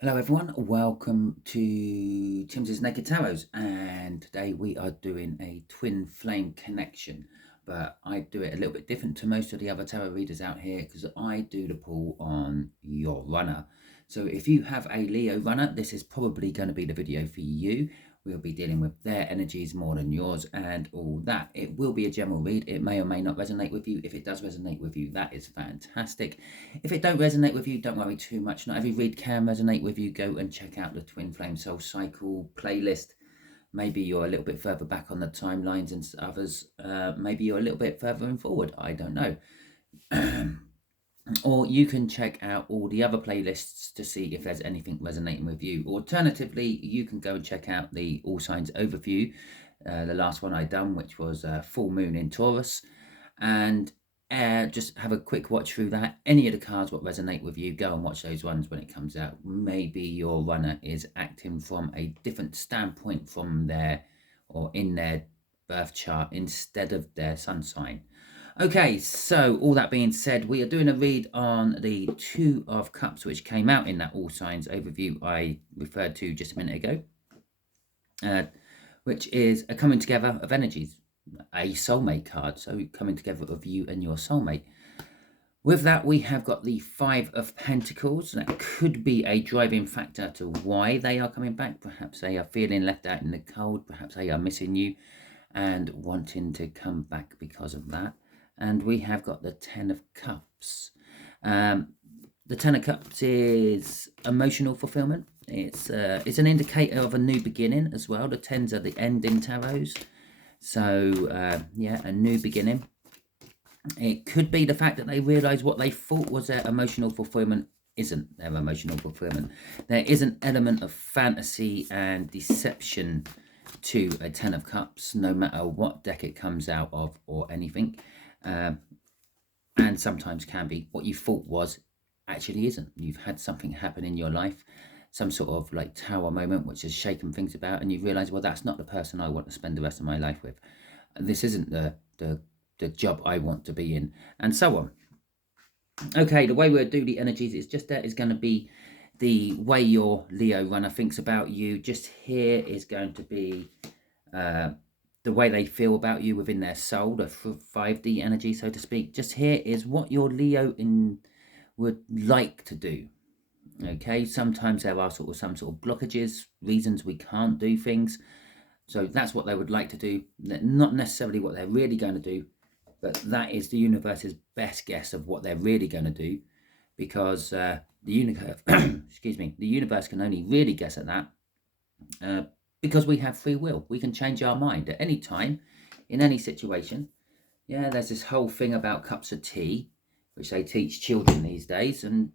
Hello everyone, welcome to Timsy Naked Tarot, and today we are doing a twin flame connection, but I do it a little bit different to most of the other tarot readers out here because I do the pull on your runner. So if you have a Leo runner, this is probably going to be the video for you. We'll be dealing with their energies more than yours and all that. It will be a general read. It may or may not resonate with you. If it does resonate with you, that is fantastic. If it don't resonate with you, don't worry too much. Not every read can resonate with you. Go and check out the Twin Flame Soul Cycle playlist. Maybe you're a little bit further back on the timelines and others. Maybe you're a little bit further in forward. I don't know. Or you can check out all the other playlists to see if there's anything resonating with you. Alternatively, you can go and check out the All Signs Overview, the last one I done, which was Full Moon in Taurus, and just have a quick watch through that. Any of the cards what resonate with you, go and watch those ones when it comes out. Maybe your runner is acting from a different standpoint from their or in their birth chart instead of their sun sign. Okay, so all that being said, we are doing a read on the Two of Cups, which came out in that All Signs overview I referred to just a minute ago, which is a coming together of energies, a soulmate card, so coming together of you and your soulmate. With that, we have got the Five of Pentacles. That could be a driving factor to why they are coming back. Perhaps they are feeling left out in the cold. Perhaps they are missing you and wanting to come back because of that. And we have got the Ten of Cups. The Ten of Cups is emotional fulfillment. It's an indicator of a new beginning as well. The Tens are the ending tarots. So, yeah, a new beginning. It could be the fact that they realise what they thought was their emotional fulfillment isn't their emotional fulfillment. There is an element of fantasy and deception to a Ten of Cups, no matter what deck it comes out of or anything. And sometimes can be what you thought was actually isn't. You've had something happen in your life, some sort of like tower moment which has shaken things about, and you realise, well, that's not the person I want to spend the rest of my life with. This isn't the job I want to be in, and so on. Okay, the way we'll do the energies is just that is going to be the way your Leo runner thinks about you. Just here is going to be the way they feel about you within their soul, the 5D energy, so to speak. Just here is what your Leo would like to do. Okay, sometimes there are some sort of blockages, reasons we can't do things. So that's what they would like to do, not necessarily what they're really going to do, but that is the universe's best guess of what they're really going to do, because the universe, excuse me, the universe can only really guess at that. Because we have free will. We can change our mind at any time, in any situation. Yeah, there's this whole thing about cups of tea, which they teach children these days, and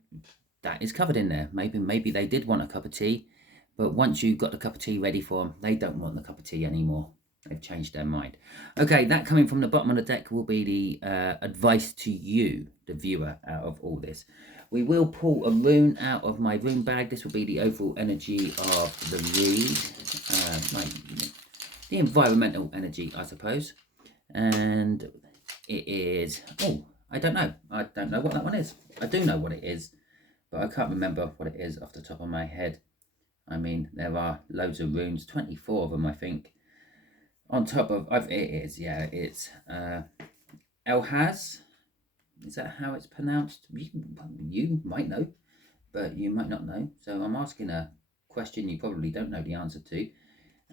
that is covered in there. Maybe they did want a cup of tea, but once you've got the cup of tea ready for them, they don't want the cup of tea anymore. They've changed their mind. Okay, that coming from the bottom of the deck will be the advice to you, the viewer, out of all this. We will pull a rune out of my rune bag. This will be the overall energy of the read. The environmental energy, I suppose. And it is... Oh, I don't know. I don't know what that one is. I do know what it is, but I can't remember what it is off the top of my head. I mean, there are loads of runes, 24 of them, I think. On top of... it is, yeah, it's Elhaz. Is that how it's pronounced? You might know, but you might not know. So I'm asking a question you probably don't know the answer to,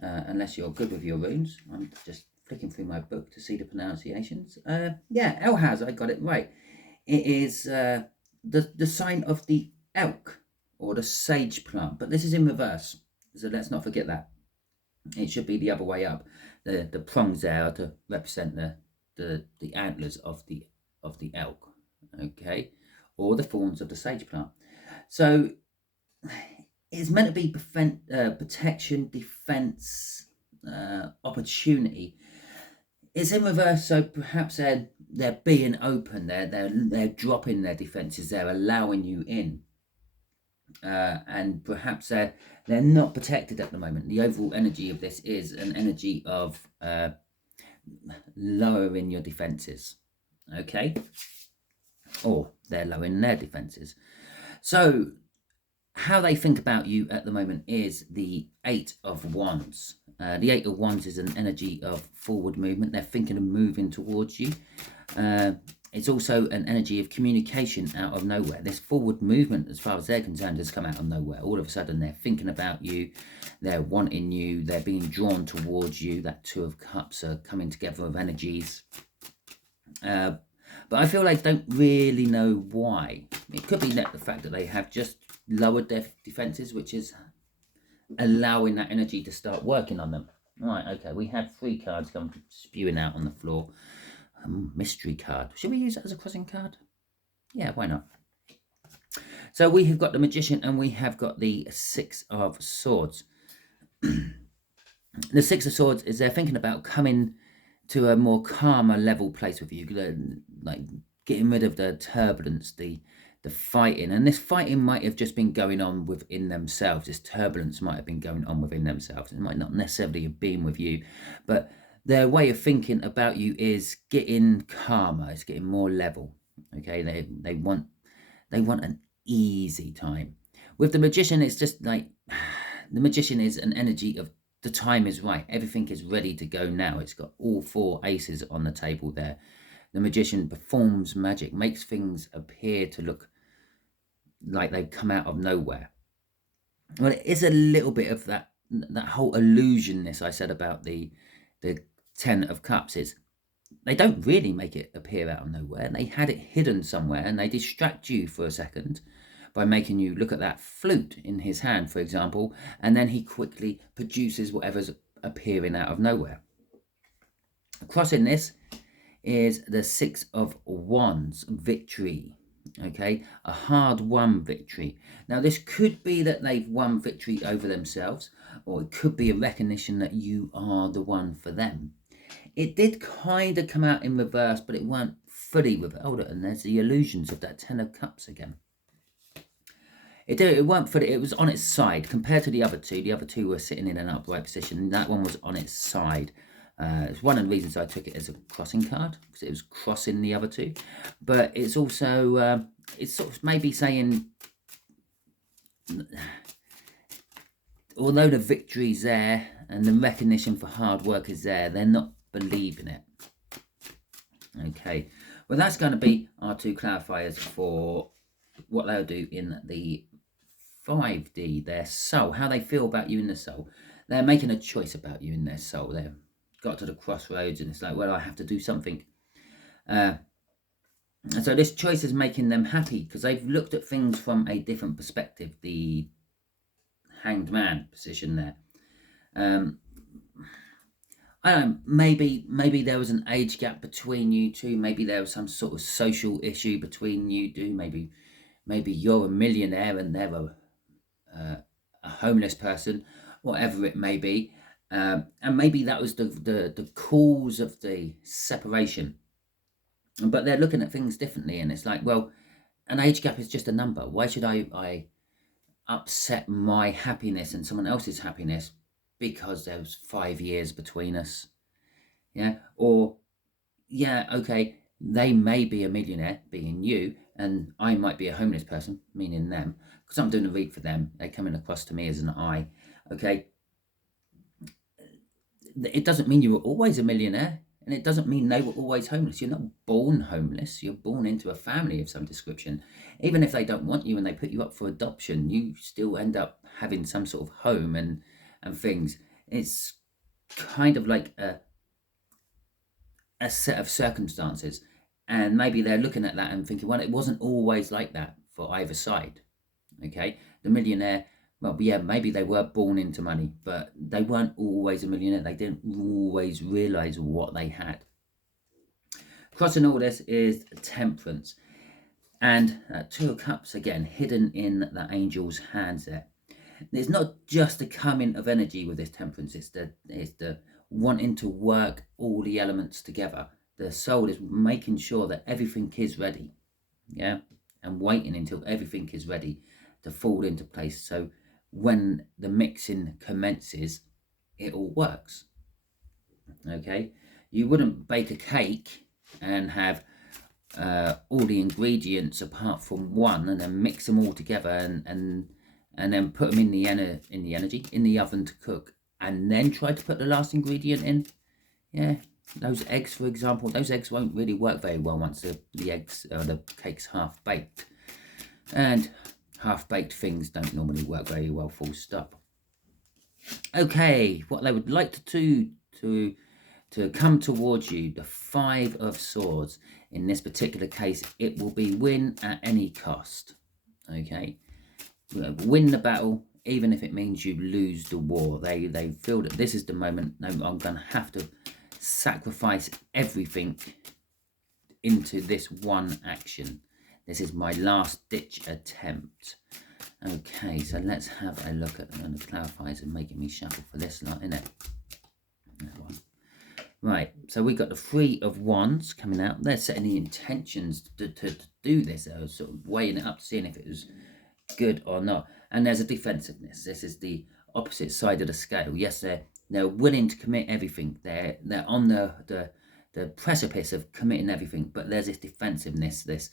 unless you're good with your runes. I'm just flicking through my book to see the pronunciations. Yeah, Elhaz, I got it right. It is the sign of the elk or the sage plant, but this is in reverse. So let's not forget that. It should be the other way up. The prongs there are to represent the antlers of the elk, okay, or the thorns of the sage plant. So it's meant to be protection, defense, opportunity. It's in reverse, so perhaps they're being open. They're dropping their defenses. They're allowing you in, and perhaps they're not protected at the moment. The overall energy of this is an energy of lowering your defenses. Okay, or they're lowering their defenses. So how they think about you at the moment is the Eight of Wands. The Eight of Wands is an energy of forward movement. They're thinking of moving towards you. It's also an energy of communication out of nowhere. This forward movement, as far as they're concerned, has come out of nowhere. All of a sudden, they're thinking about you. They're wanting you. They're being drawn towards you. That Two of Cups are coming together of energies. But I feel like they don't really know why. It could be that the fact that they have just lowered their defenses, which is allowing that energy to start working on them. Right, okay, we had 3 cards come spewing out on the floor. Mystery card. Should we use that as a crossing card? Yeah, why not? So we have got the Magician and we have got the Six of Swords. The Six of Swords is they're thinking about coming to a more calmer level place with you, like getting rid of the turbulence, the fighting. And this fighting might have just been going on within themselves. This turbulence might have been going on within themselves. It might not necessarily have been with you, but their way of thinking about you is getting calmer. It's getting more level. Okay, they want an easy time. With the Magician, it's just like the Magician is an energy of the time is right. Everything is ready to go now. It's got all 4 aces on the table there. The Magician performs magic, makes things appear to look like they've come out of nowhere. Well, it is a little bit of that whole illusionness I said about the 10 of Cups. Is they don't really make it appear out of nowhere. They had it hidden somewhere, and they distract you for a second by making you look at that flute in his hand, for example, and then he quickly produces whatever's appearing out of nowhere. Crossing this is the Six of Wands, victory. Okay, a hard-won victory. Now, this could be that they've won victory over themselves, or it could be a recognition that you are the one for them. It did kind of come out in reverse, but it weren't fully reversed. Hold it, and there's the illusions of that 10 of Cups again. It weren't fully, it was on its side compared to the other two. The other two were sitting in an upright position. That one was on its side. It's one of the reasons I took it as a crossing card, because it was crossing the other two. But it's also, it's sort of maybe saying, although the victory's there and the recognition for hard work is there, they're not believing it. Okay, well, that's going to be our 2 clarifiers for what they'll do in the 5D, their soul, how they feel about you in the soul. They're making a choice about you in their soul. They've got to the crossroads and it's like, well, I have to do something. And so this choice is making them happy because they've looked at things from a different perspective. The Hanged Man position there. I don't know, maybe there was an age gap between you two. Maybe there was some sort of social issue between you two. Maybe you're a millionaire and they're a homeless person, whatever it may be. And maybe that was the cause of the separation. But they're looking at things differently, and it's like, well, an age gap is just a number. Why should I upset my happiness and someone else's happiness because there was 5 years between us? Yeah, or yeah, okay, they may be a millionaire, being you, and I might be a homeless person, meaning them, because I'm doing a read for them. They're coming across to me as an I. Okay, it doesn't mean you were always a millionaire, and it doesn't mean they were always homeless. You're not born homeless. You're born into a family of some description. Even if they don't want you and they put you up for adoption, you still end up having some sort of home and things. It's kind of like a set of circumstances. And maybe they're looking at that and thinking, well, it wasn't always like that for either side. Okay, the millionaire, well, yeah, maybe they were born into money, but they weren't always a millionaire. They didn't always realize what they had. Crossing all this is Temperance. And 2 of Cups, again, hidden in the angel's hands there. There's not just the coming of energy with this Temperance. It's the wanting to work all the elements together. The soul is making sure that everything is ready. Yeah, and waiting until everything is ready to fall into place. So when the mixing commences, it all works. Okay, you wouldn't bake a cake and have all the ingredients apart from one and then mix them all together and and then put them in the oven to cook, and then try to put the last ingredient in. Yeah, those eggs, for example, those eggs won't really work very well once the eggs or the cake's half baked. And half baked things don't normally work very well, full stop. Okay, what they would like to do to come towards you, the Five of Swords. In this particular case, it will be win at any cost. Okay, win the battle, even if it means you lose the war. They feel that this is the moment. No, I'm going to have to sacrifice everything into this one action. This is my last ditch attempt. Okay, so let's have a look at the clarifiers and making me shuffle for this lot, innit? That one. Right, so we got the Three of Wands coming out. They're setting the intentions to do this. They're sort of weighing it up, seeing if it was good or not. And there's a defensiveness. This is the opposite side of the scale. Yes, they're willing to commit everything. They're on the precipice of committing everything, but there's this defensiveness, this,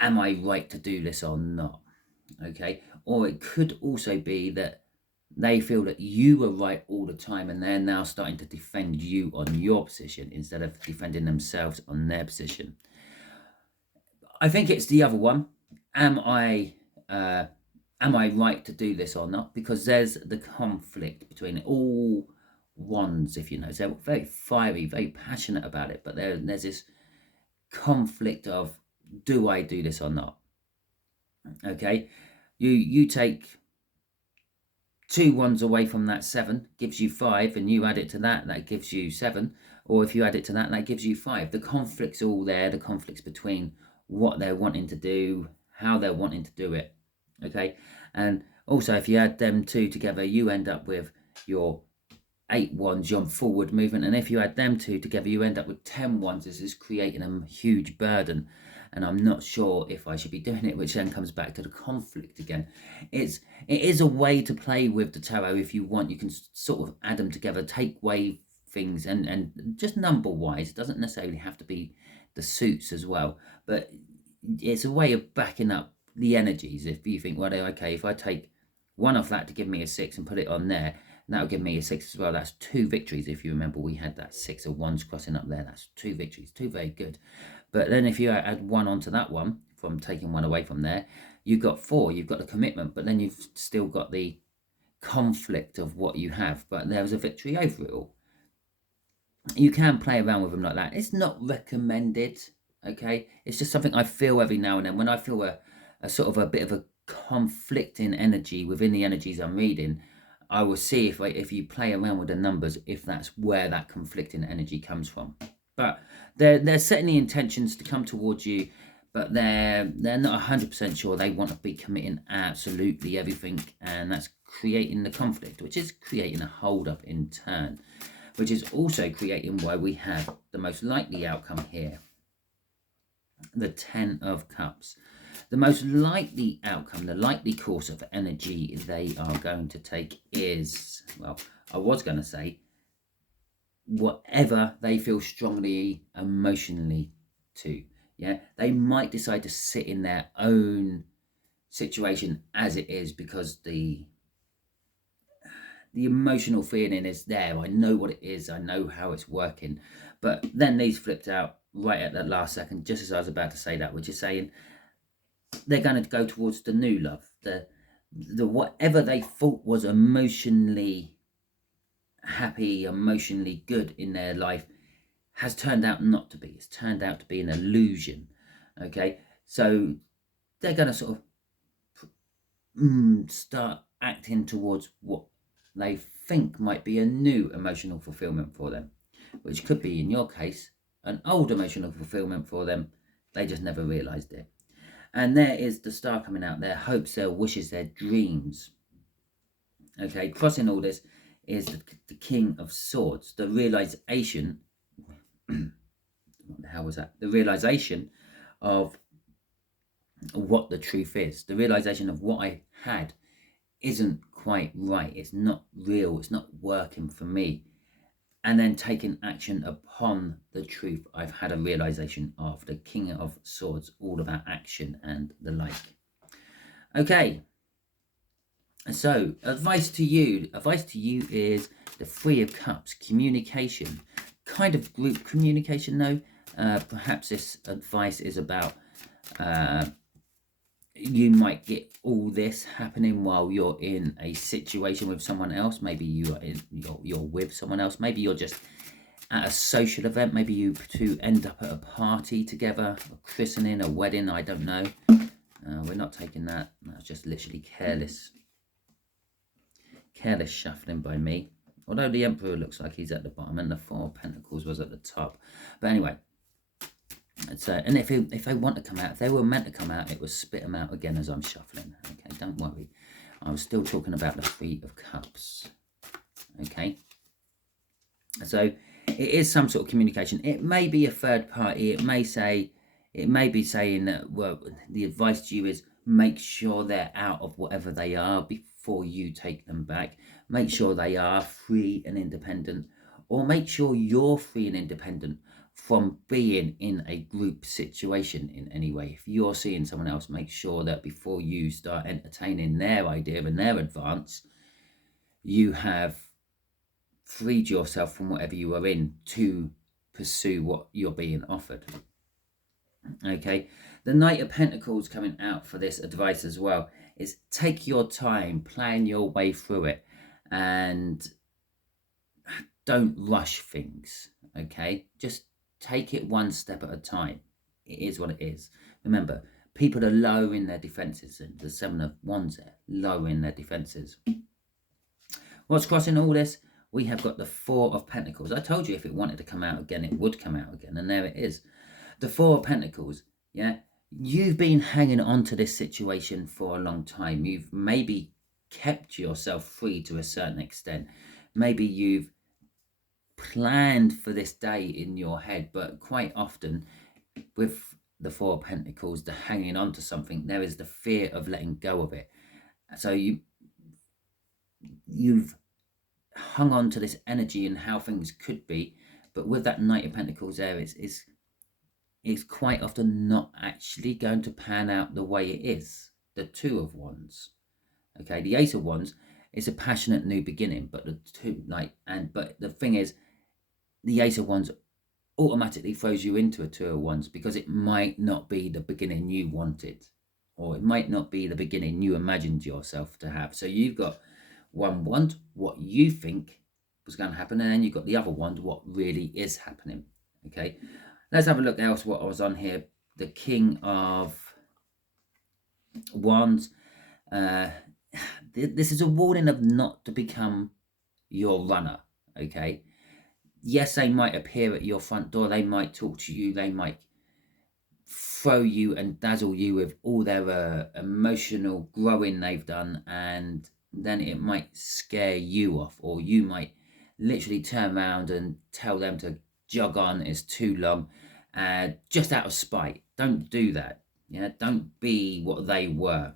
am I right to do this or not? Okay, or it could also be that they feel that you were right all the time, and they're now starting to defend you on your position instead of defending themselves on their position. I think it's the other one. Am I right to do this or not? Because there's the conflict between all wands, if you know. So they're very fiery, very passionate about it, but there's this conflict of, do I do this or not? Okay, you take 2 wands away from that 7, gives you 5, and you add it to that gives you 7. Or if you add it to that gives you 5. The conflict's all there. The conflict's between what they're wanting to do, how they're wanting to do it. Okay, and also if you add them 2 together, you end up with your 8 wands, your forward movement. And if you add them 2 together, you end up with 10 wands. This is creating a huge burden. And I'm not sure if I should be doing it, which then comes back to the conflict again. It is a way to play with the tarot if you want. You can sort of add them together, take away things, and just number-wise. It doesn't necessarily have to be the suits as well. But it's a way of backing up the energies. If you think, well, okay, if I take 1 off that to give me a 6 and put it on there, that'll give me a 6 as well. That's 2 victories. If you remember, we had that 6 of Wands crossing up there. That's 2 victories, 2 very good. But then if you add 1 onto that one, from taking 1 away from there, you've got 4. You've got the commitment, but then you've still got the conflict of what you have. But there was a victory over it all. You can play around with them like that. It's not recommended, okay? It's just something I feel every now and then. When I feel a sort of a bit of a conflicting energy within the energies I'm reading, I will see if you play around with the numbers, if that's where that conflicting energy comes from. But they're setting the intentions to come towards you, but they're not 100% sure they want to be committing absolutely everything, and that's creating the conflict, which is creating a hold-up in turn, which is also creating why we have the most likely outcome here, the 10 of Cups. The most likely outcome, the likely course of energy they are going to take is, well, I was going to say, whatever they feel strongly emotionally to. Yeah, they might decide to sit in their own situation as it is, because the emotional feeling is there. I know what it is. I know how it's working. But then these flipped out right at that last second, just as I was about to say that, which is saying they're going to go towards the new love, the whatever they thought was emotionally happy, emotionally good in their life has turned out not to be. It's turned out to be an illusion. Okay, so they're going to sort of start acting towards what they think might be a new emotional fulfillment for them, which could be, in your case, an old emotional fulfillment for them. They just never realized it. And there is the star coming out, their hopes, their wishes, their dreams. Okay, crossing all this is the King of Swords, the realization, what the hell was that? The realization of what the truth is, the realization of what I had isn't quite right, it's not real, it's not working for me, and then taking action upon the truth I've had a realization of. The King of Swords, all about action and the like. Okay, So advice to you is the Three of Cups, communication, kind of group communication though. Perhaps this advice is about you might get all this happening while you're in a situation with someone else. Maybe you're with someone else. Maybe you're just at a social event. Maybe you two end up at a party together, a christening, a wedding, I don't know. We're not taking that. That's just literally careless shuffling by me. Although the Emperor looks like he's at the bottom and the Four of Pentacles was at the top. But anyway, and if they want to come out, if they were meant to come out, it would spit them out again as I'm shuffling. Okay, don't worry. I was still talking about the Three of Cups. Okay. So it is some sort of communication. It may be a third party. It may be saying that, well, the advice to you is make sure they're out of whatever they are before you take them back. Make sure they are free and independent, or make sure you're free and independent from being in a group situation in any way. If you're seeing someone else, make sure that before you start entertaining their idea and their advance, you have freed yourself from whatever you are in to pursue what you're being offered. Okay, the Knight of Pentacles coming out for this advice as well is take your time, plan your way through it, and don't rush things. Okay, just take it one step at a time. It is what it is. Remember, people are lowering their defenses, and the Seven of Wands there, lowering their defenses. What's crossing all this? We have got the Four of Pentacles. I told you if it wanted to come out again, it would come out again, and there it is. The Four of Pentacles, yeah? You've been hanging on to this situation for a long time. You've maybe kept yourself free to a certain extent. Maybe you've planned for this day in your head, but quite often with the Four of Pentacles, the hanging on to something, there is the fear of letting go of it. So you've hung on to this energy and how things could be, but with that Knight of Pentacles there, it's quite often not actually going to pan out the way it is. The Two of Wands, okay, the Ace of Wands is a passionate new beginning, but but the thing is, the Ace of Wands automatically throws you into a Two of Wands because it might not be the beginning you wanted, or it might not be the beginning you imagined yourself to have. So you've got one wand, what you think was going to happen, and then you've got the other wand, what really is happening. Okay, let's have a look else what I was on here. The King of Wands. This is a warning of not to become your runner. Okay, yes, they might appear at your front door, they might talk to you, they might throw you and dazzle you with all their emotional growing they've done, and then it might scare you off, or you might literally turn around and tell them to jog on, it's too long, just out of spite. Don't do that. Yeah, don't be what they were.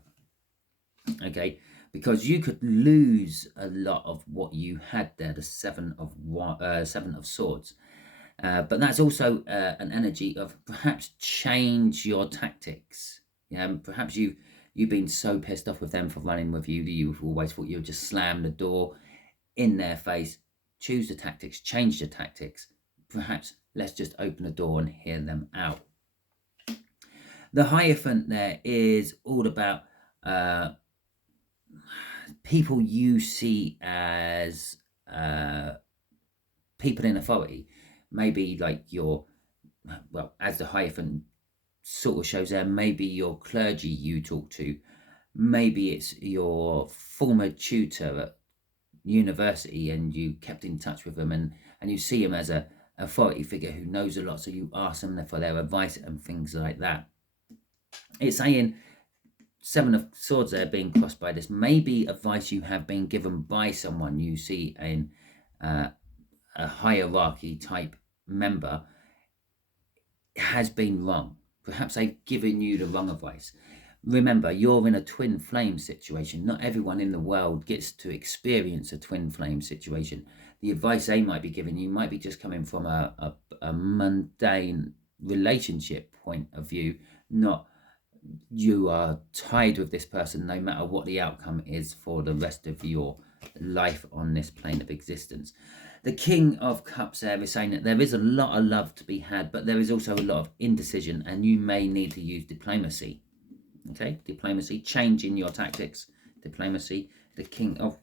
Okay, because you could lose a lot of what you had there, the Seven of Swords. But that's also an energy of perhaps change your tactics. Yeah, perhaps you've been so pissed off with them for running with you that you've always thought you would just slam the door in their face. Choose the tactics, change the tactics. Perhaps let's just open the door and hear them out. The Hierophant there is all about people you see as people in authority. Maybe like as the Hierophant sort of shows there, maybe your clergy you talk to, maybe it's your former tutor at university and you kept in touch with them, and you see him as a authority figure who knows a lot, so you ask them for their advice and things like that. It's saying Seven of Swords there being crossed by this, maybe advice you have been given by someone you see in a hierarchy type member has been wrong. Perhaps they've given you the wrong advice. Remember, you're in a twin flame situation. Not everyone in the world gets to experience a twin flame situation. The advice they might be giving you might be just coming from a mundane relationship point of view, not you are tied with this person no matter what the outcome is for the rest of your life on this plane of existence. The King of Cups there is saying that there is a lot of love to be had, but there is also a lot of indecision, and you may need to use diplomacy. Okay, diplomacy, changing your tactics, diplomacy. The King of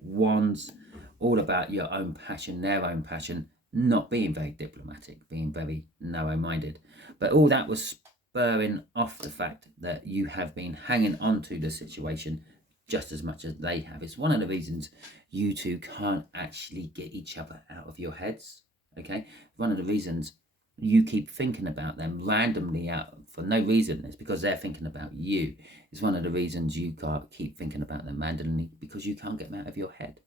Wands, all about your own passion, their own passion, not being very diplomatic, being very narrow-minded. But all that was spurring off the fact that you have been hanging on to the situation just as much as they have. It's one of the reasons you two can't actually get each other out of your heads. Okay, one of the reasons you keep thinking about them randomly out for no reason is because they're thinking about you. It's one of the reasons you can't keep thinking about them randomly, because you can't get them out of your head.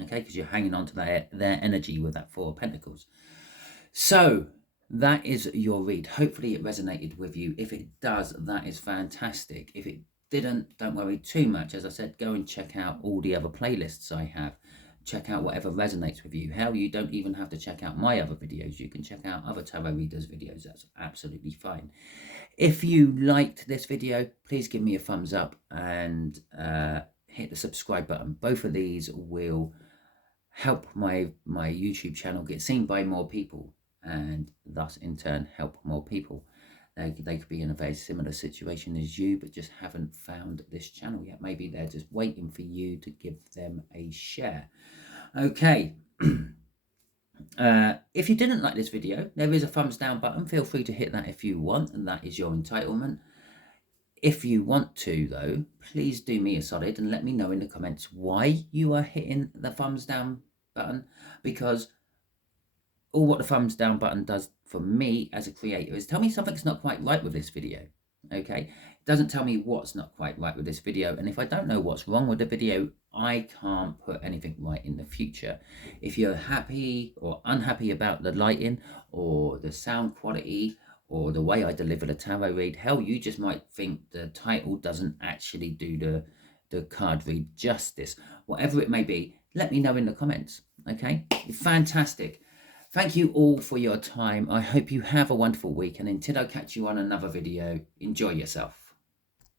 Okay, because you're hanging on to their energy with that Four of Pentacles. So that is your read. Hopefully it resonated with you. If it does, that is fantastic. If it didn't, don't worry too much. As I said, go and check out all the other playlists I have. Check out whatever resonates with you. Hell, you don't even have to check out my other videos. You can check out other tarot readers' videos. That's absolutely fine. If you liked this video, please give me a thumbs up and hit the subscribe button. Both of these will help my YouTube channel get seen by more people, and thus in turn help more people. They could be in a very similar situation as you, but just haven't found this channel yet. Maybe they're just waiting for you to give them a share. Okay. If you didn't like this video, there is a thumbs down button. Feel free to hit that if you want, and that is your entitlement. If you want to, though, please do me a solid and let me know in the comments why you are hitting the thumbs down button, because all what the thumbs down button does for me as a creator is tell me something's not quite right with this video. Okay, it doesn't tell me what's not quite right with this video, and if I don't know what's wrong with the video, I can't put anything right in the future. If you're happy or unhappy about the lighting or the sound quality or the way I deliver the tarot read, hell, you just might think the title doesn't actually do the card read justice. Whatever it may be, let me know in the comments. Okay, fantastic. Thank you all for your time. I hope you have a wonderful week, and until I catch you on another video, enjoy yourself.